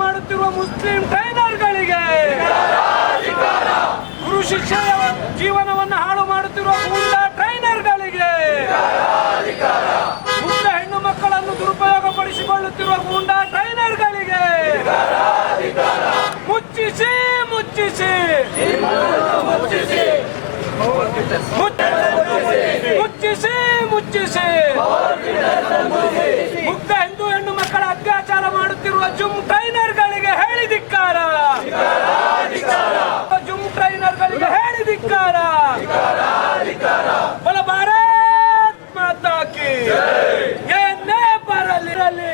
ಮಾಡುತ್ತಿರುವ ಮುಸ್ಲಿಂ ಟ್ರೈನರ್ಗಳಿಗೆ, ಗುರು ಶಿಷ್ಯರ ಜೀವನವನ್ನು ಹಾಳು ಮಾಡುತ್ತಿರುವ ಗೂಂಡಾ ಟ್ರೈನರ್ಗಳಿಗೆ, ಮುಗ್ಧ ಹೆಣ್ಣು ಮಕ್ಕಳನ್ನು ದುರುಪಯೋಗಪಡಿಸಿಕೊಳ್ಳುತ್ತಿರುವ ಗೂಂಡಾ ಟ್ರೈನರ್ಗಳಿಗೆ ಮುಚ್ಚಿಸಿ ಮುಚ್ಚಿಸಿ ಮುಚ್ಚಿಸಿ ಮುಚ್ಚಿಸಿ ಮುಗ್ಧ ಹಿಂದೂ ಹೆಣ್ಣು ಮಕ್ಕಳ ಅತ್ಯಾಚಾರ ಮಾಡುತ್ತಿರುವ ಜುಮ್ ಟ್ರೈನರ್ಗಳಿಗೆ ಹೇಳಿ ಧಿಕ್ಕಾರ, ಜುಮ್ ಟ್ರೈನರ್ಗಳಿಗೆ ಹೇಳಿ ಧಿಕ್ಕಾರ. ಬಲ ಭಾರತ್ ಮಾತಾ ಕಿ ಏನೇ ಬರಲಿರಲಿ,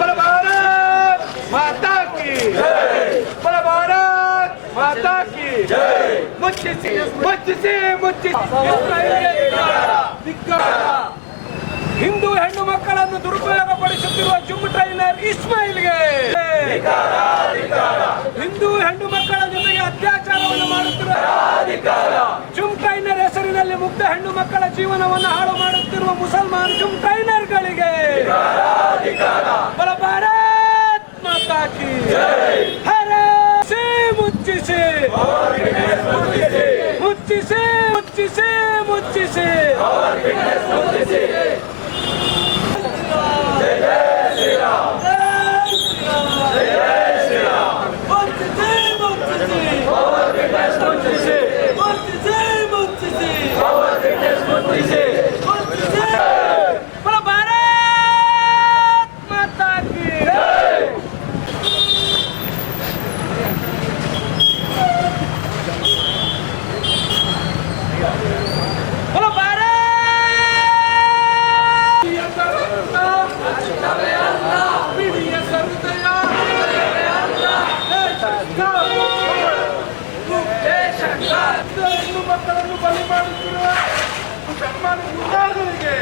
ಬಲ ಭಾರತ್ ಮಾತಾ ಕಿ, ಬಲ ಭಾರತ್ ಮಾತಾ ಕಿ. ಮುಚ್ಚಿಸಿ ಮುಚ್ಚಿಸಿ ಮುಚ್ಚಿಸಿ ಹಿಂದೂ ಹೆಣ್ಣು ಮಕ್ಕಳನ್ನು ದುರುಪಯೋಗಪಡಿಸುತ್ತಿರುವ ಜುಮ್ ಟ್ರೈನರ್ ಇಸ್ಮಾಯಿಲ್ಗೆ, ಹಿಂದೂ ಹೆಣ್ಣು ಮಕ್ಕಳ ಜೊತೆಗೆ ಅತ್ಯಾಚಾರವನ್ನು ಮಾಡುತ್ತಿರುವ ಜುಮ್ ಟ್ರೈನರ್ ಹೆಸರಿನಲ್ಲಿ ಮುಗ್ಧ ಹೆಣ್ಣು ಮಕ್ಕಳ ಜೀವನವನ್ನು ಹಾಳು ಮಾಡುತ್ತಿರುವ ಮುಸಲ್ಮಾನ್ ಜುಮ್ ಟ್ರೈನರ್ಗಳಿಗೆ ಬಲ ಭಾರತ್ ಮಾತಾ ಕಿ. ಹರಸಿ ಮುಚ್ಚಿಸಿ ಮುಚ್ಚಿಸಿ ಮುಚ್ಚಿಸಿ ಮುಚ್ಚಿಸಿ ಹೆಣ್ಣು ಮಕ್ಕಳನ್ನು ಬಲಿ ಮಾಡುತ್ತಿರುವ ಮುಸಲ್ಮಾನ ಗುಂಡಾಗಳಿಗೆ